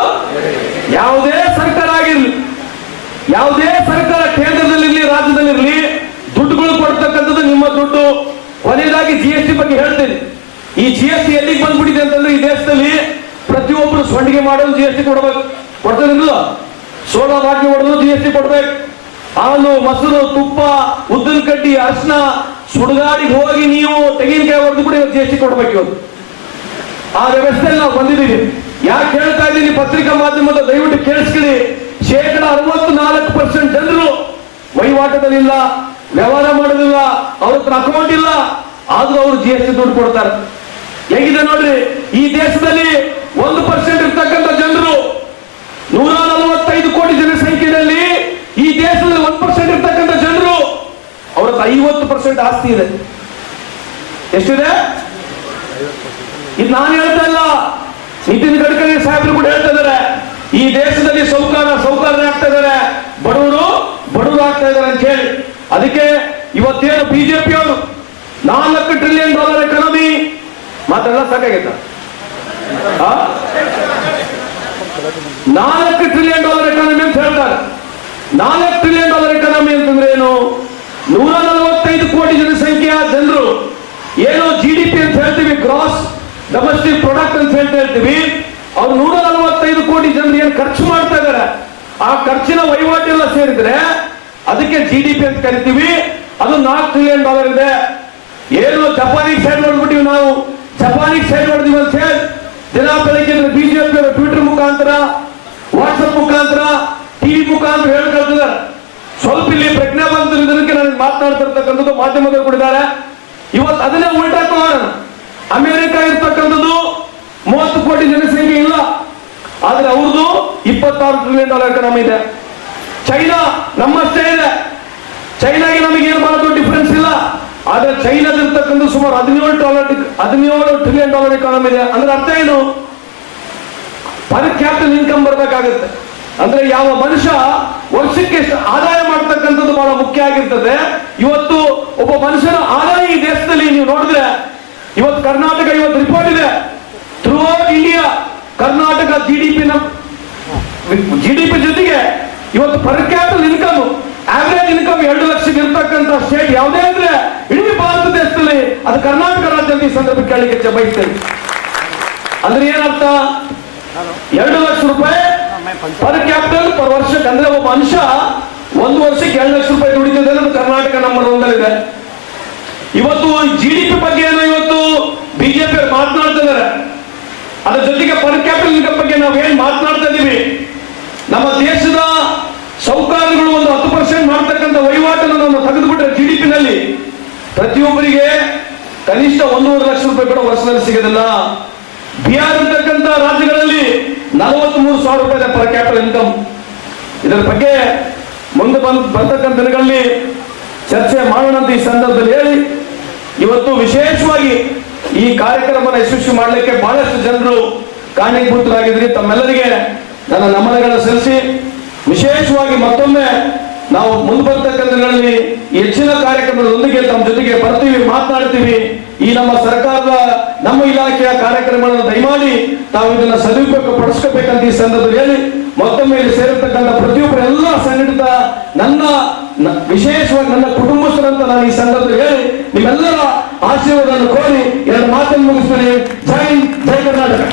ಯಾವುದೇ ಸರ್ಕಾರ ಆಗಿರ್ಲಿ, ಯಾವುದೇ ಸರ್ಕಾರ ಕೇಂದ್ರದಲ್ಲಿರ್ಲಿ, ರಾಜ್ಯದಲ್ಲಿರ್ಲಿ, ದುಡ್ಡುಗಳು ಕೊಡ್ತಕ್ಕಂಥದ್ದು ನಿಮ್ಮ ದುಡ್ಡು. ಕೊನೆಯದಾಗಿ ಜಿ ಎಸ್ ಟಿ ಬಗ್ಗೆ ಹೇಳ್ತೇನೆ. ಈ ಜಿ ಎಸ್ ಟಿ ಎಲ್ಲಿಗೆ ಬಂದ್ಬಿಟ್ಟಿದೆ ಅಂತಂದ್ರೆ ಈ ದೇಶದಲ್ಲಿ ಪ್ರತಿಯೊಬ್ಬರು ಸೊಂಡಿಗೆ ಮಾಡಲು ಜಿ ಎಸ್ ಟಿ ಕೊಡ್ಬೇಕು. ಕೊಡ್ತಾರಿಲ್ಲ ಸೋಡಾ ಹಾಕಿ ಹೊಡೆದು ಜಿ ಎಸ್ ಟಿ ಕೊಡ್ಬೇಕು. ಹಾಲು, ಮೊಸರು, ತುಪ್ಪ, ಉದ್ದಿನ ಕಡ್ಡಿ, ಅರ್ಶನ, ಸುಡುಗಾಡಿಗೆ ಹೋಗಿ ನೀವು ತೆಂಗಿನಕಾಯಿ ಹೊಡೆದು ಕೂಡ ಜಿ ಎಸ್ ಟಿ ಕೊಡ್ಬೇಕು ಇವತ್ತು. ಆ ವ್ಯವಸ್ಥೆಯಲ್ಲಿ ನಾವು ಬಂದಿದ್ದೀವಿ. ಯಾಕೆ ಹೇಳ್ತಾ ಇದ್ದೀನಿ? ಪತ್ರಿಕಾ ಮಾಧ್ಯಮದ ದಯವಿಟ್ಟು ಕೇಳಿಸ್ಕೊಳ್ಳಿ. ಶೇಕಡ ಅರವತ್ತು ನಾಲ್ಕು ಪರ್ಸೆಂಟ್ ಜನರು ವಹಿವಾಟದಲ್ಲಿಲ್ಲ, ವ್ಯವಹಾರ ಮಾಡೋದಿಲ್ಲ, ಅವ್ರ ಅಕೌಂಟ್ ಇಲ್ಲ. ಆದ್ರೂ ಅವರು ಜಿ ಎಸ್ ಟಿ ದುಡ್ಡು ಕೊಡ್ತಾರೆ. ಹೇಗಿದೆ ನೋಡ್ರಿ? ಈ ದೇಶದಲ್ಲಿ ಒಂದು ಪರ್ಸೆಂಟ್ ಇರ್ತಕ್ಕಂಥ ಜನರು ನೂರ ನಲವತ್ತೈದು ಕೋಟಿ ಜನಸಂಖ್ಯೆಯಲ್ಲಿ ಈ ದೇಶದಲ್ಲಿ ಒಂದು ಪರ್ಸೆಂಟ್ ಇರ್ತಕ್ಕಂಥ ಜನರು ಅವ್ರ ಐವತ್ತು ಪರ್ಸೆಂಟ್ ಆಸ್ತಿ ಇದೆ. ಎಷ್ಟಿದೆ? ಇದು ನಾನು ಹೇಳ್ತಾ ಇಲ್ಲ. ನಿತಿನ್ ಗಡ್ಕರಿ ಸಾಹೇಬರು ಕೂಡ ಹೇಳ್ತಾ ಇದ್ದಾರೆ. ಈ ದೇಶದಲ್ಲಿ ಸೌಕರ್ಯ ಸೌಕರ್ಯ ಆಗ್ತಾ ಇದಾರೆ ಬಡವರು ಬಡವರು ಆಗ್ತಾ ಇದಾರೆ ಅಂತ ಹೇಳಿ. ಅದಕ್ಕೆ ಇವತ್ತೇನು ಬಿಜೆಪಿಯವರು ನಾಲ್ಕು ಟ್ರಿಲಿಯನ್ ಡಾಲರ್ ಎಕಾನಮಿ ಮಾತೆಲ್ಲ ಸಾಕಾಗೈತ? ನಾಲ್ಕು ಟ್ರಿಲಿಯನ್ ಡಾಲರ್ ಎಕಾನಮಿ ಅಂತ ಹೇಳ್ತಾರೆ. ನಾಲ್ಕು ಟ್ರಿಲಿಯನ್ ಡಾಲರ್ ಎಕಾನಮಿ ಅಂತಂದ್ರೆ ಏನು? ನೂರ ನಲವತ್ತೈದು ಕೋಟಿ ಜನಸಂಖ್ಯೆಯ ಜನರು. ಏನು ಜಿ ಡಿ ಪಿ ಅಂತ ಹೇಳ್ತೀವಿ ಗ್ರಾಸ್ ಡೊಮೆಸ್ಟಿಕ್ ಪ್ರಾಡಕ್ಟ್ ಅಂತ ಹೇಳ್ತಾ ಹೇಳ್ತೀವಿ ಅವ್ರು ನೂರ ನಲವತ್ತೈದು ಕೋಟಿ ಜನರು ಏನು ಖರ್ಚು ಮಾಡ್ತಾ ಇದ್ದಾರೆ ಆ ಖರ್ಚಿನ ವಹಿವಾಟೆಲ್ಲ ಸೇರಿದ್ರೆ ಅದಕ್ಕೆ ಜಿ ಡಿ ಪಿ ಅಂತ ಕರಿತೀವಿ. ಅದು ನಾಲ್ಕು ಟ್ರಿಲಿಯನ್ ಡಾಲರ್ ಇದೆ. ಏನು ಜಪಾನಿಗೆ ಸೈಡ್ ನೋಡ್ಬಿಟ್ಟಿವಿ ನಾವು. ಜಪಾನಿಗೆ ಸೈಡ್ ಮಾಡಿದೀವಿ ಅಂತ ಹೇಳಿ ದಿನ ಬೆಳಗ್ಗೆ ಬಿಜೆಪಿ ಟ್ವಿಟರ್ ಮುಖಾಂತರ ವಾಟ್ಸಪ್ ಮುಖಾಂತರ ಟಿವಿ ಮುಖಾಂತರ ಹೇಳ್ಕೊಳ್ತಿದ್ದಾರೆ. ಸ್ವಲ್ಪ ಇಲ್ಲಿ ಪ್ರಜ್ಞಾ ನನಗೆ ಮಾತನಾಡ್ತಿರ್ತಕ್ಕಂಥದ್ದು ಮಾಧ್ಯಮದಲ್ಲಿ ಕೊಡಿದ್ದಾರೆ ಇವತ್ತು ಅದನ್ನೇ ಉಲ್ಟಾಕ ಅಮೆರಿಕ ಇರ್ತಕ್ಕಂಥದ್ದು ಮೂವತ್ತು ಕೋಟಿ ಜನಸಂಖ್ಯೆ ಇಲ್ಲ. ಆದ್ರೆ ಅವ್ರದ್ದು ಇಪ್ಪತ್ತಾರು ಟ್ರಿಲಿಯನ್ ಡಾಲರ್ ಕಡಿಮೆ ಇದೆ. ಚೈನಾ ನಮ್ಮಷ್ಟೇ ಇದೆ. ಚೈನಾಗೆ ನಮಗೆ ಏನ್ ಮಾಡೋದು ಆದ್ರೆ ಚೈನಾದಿರ್ತಕ್ಕಂಥ ಸುಮಾರು ಹದಿನೇಳು ಡಾಲರ್ ಹದಿನೇಳು ಟ್ರಿಲಿಯನ್ ಡಾಲರ್ ಎಕಾನಮಿ ಇದೆ. ಅಂದ್ರೆ ಅರ್ಥ ಏನು? ಪರ್ ಕ್ಯಾಪಿಟಲ್ ಇನ್ಕಮ್ ಬರಬೇಕಾಗುತ್ತೆ. ಅಂದ್ರೆ ಯಾವ ಮನುಷ್ಯ ವರ್ಷಕ್ಕೆ ಆದಾಯ ಮಾಡ್ತಕ್ಕಂಥದ್ದು ಬಹಳ ಮುಖ್ಯ ಆಗಿರ್ತದೆ. ಇವತ್ತು ಒಬ್ಬ ಮನುಷ್ಯನ ಆದಾಯ ಈ ದೇಶದಲ್ಲಿ ನೀವು ನೋಡಿದ್ರೆ, ಇವತ್ತು ಕರ್ನಾಟಕ ಇವತ್ತು ರಿಪೋರ್ಟ್ ಇದೆ. Through India Karnataka G D P G D P ಜೊತೆಗೆ ಇವತ್ತು per capita income average income ಎರಡು ಲಕ್ಷ ಇರ್ತಕ್ಕಂಥ ಸ್ಟೇಟ್ ಯಾವುದೇ ಅಂದ್ರೆ ಇಡೀ ಭಾರತ ದೇಶದಲ್ಲಿ ಅದು ಕರ್ನಾಟಕ ರಾಜ್ಯದಲ್ಲಿ ಈ ಸಂದರ್ಭ ಕೇಳಲಿಕ್ಕೆ ಬಯಸ್ತೇನೆ. ಅಂದ್ರೆ ಏನರ್ಥ ಎರಡು ಲಕ್ಷ ರೂಪಾಯಿ ಪರ್ ಕ್ಯಾಪಿಟಲ್ ಪರ್ ವರ್ಷಕ್ಕೆ. ಅಂದ್ರೆ ಒಬ್ಬ ಮನುಷ್ಯ ಒಂದು ವರ್ಷಕ್ಕೆ ಎರಡು ಲಕ್ಷ ರೂಪಾಯಿ ದುಡಿತದೆ ಅಂದ್ರೆ ಕರ್ನಾಟಕ ನಂಬರ್ ಒಂದಲ್ಲಿದೆ. ಇವತ್ತು ಜಿ ಡಿ ಪಿ ಬಗ್ಗೆ ಏನೋ ಇವತ್ತು ಬಿಜೆಪಿ ಮಾತನಾಡ್ತಿದ್ದಾರೆ ಅದರ ಅದ್ರ ಜೊತೆಗೆ ಪರ್ ಕ್ಯಾಪಿಟಲ್ ಇನ್ಕಮ್ ಬಗ್ಗೆ ನಾವು ಏನ್ ಮಾತನಾಡ್ತಾ ಇದೀವಿ? ನಮ್ಮ ದೇಶದ ಸೌಕರ್ಯಗಳು ಒಂದು ಹತ್ತು ಪರ್ಸೆಂಟ್ ಮಾಡ್ತಕ್ಕಂಥ ವಹಿವಾಟನ್ನು ನಾವು ತೆಗೆದುಬಿಟ್ರೆ ಜಿ ಡಿ ಪಿನಲ್ಲಿ ಪ್ರತಿಯೊಬ್ಬರಿಗೆ ಕನಿಷ್ಠ ಒಂದೂವರೆ ಲಕ್ಷ ರೂಪಾಯಿ ಕೂಡ ವರ್ಷದಲ್ಲಿ ಸಿಗೋದಿಲ್ಲ. ಬಿಹಾರ್ ಇರ್ತಕ್ಕಂಥ ರಾಜ್ಯಗಳಲ್ಲಿ ನಲವತ್ತ್ ಮೂರು ಸಾವಿರ ರೂಪಾಯಿ ಪರ್ ಕ್ಯಾಪಿಟಲ್ ಇನ್ಕಮ್ ಇದರ ಬಗ್ಗೆ ಮುಂದೆ ಬಂದ್ ಬರ್ತಕ್ಕಂಥ ದಿನಗಳಲ್ಲಿ ಚರ್ಚೆ ಮಾಡೋಣ ಅಂತ ಈ ಸಂದರ್ಭದಲ್ಲಿ ಹೇಳಿ. ಇವತ್ತು ವಿಶೇಷವಾಗಿ ಈ ಕಾರ್ಯಕ್ರಮನ ಯಶಸ್ವಿ ಮಾಡಲಿಕ್ಕೆ ಬಹಳಷ್ಟು ಜನರು ಕಾರಣೀಭೂತರಾಗಿದ್ರಿ ತಮ್ಮೆಲ್ಲರಿಗೆ ನನ್ನ ನಮನಗಳನ್ನು ಸಲ್ಲಿಸಿ. ವಿಶೇಷವಾಗಿ ಮತ್ತೊಮ್ಮೆ ನಾವು ಮುಂದೆ ಬರ್ತಕ್ಕಂಥ ಹೆಚ್ಚಿನ ಕಾರ್ಯಕ್ರಮದೊಂದಿಗೆ ತಮ್ಮ ಜೊತೆಗೆ ಬರ್ತೀವಿ, ಮಾತನಾಡ್ತೀವಿ. ಈ ನಮ್ಮ ಸರ್ಕಾರದ, ನಮ್ಮ ಇಲಾಖೆಯ ಕಾರ್ಯಕ್ರಮಗಳನ್ನು ದಯಮಾಡಿ ತಾವು ಇದನ್ನ ಸದುಪಯೋಗ ಪಡಿಸ್ಕೋಬೇಕಂತ ಈ ಸಂದರ್ಭದಲ್ಲಿ ಹೇಳಿ, ಮತ್ತೊಮ್ಮೆ ಇಲ್ಲಿ ಸೇರಿರ್ತಕ್ಕಂಥ ಪ್ರತಿಯೊಬ್ಬರು ಎಲ್ಲ ಸಂಘಟಿತ ನನ್ನ ವಿಶೇಷವಾಗಿ ನನ್ನ ಕುಟುಂಬಸ್ಥರಂತ ನಾನು ಈ ಸಂದರ್ಭದಲ್ಲಿ ಹೇಳಿ, ನಿಮ್ಮೆಲ್ಲರ ಆಶೀರ್ವಾದವನ್ನು ಕೋರಿ ಎರಡು ಮಾತನ್ನು ಮುಗಿಸ್ತೀನಿ. ಜೈ ಜೈ ಕರ್ನಾಟಕ.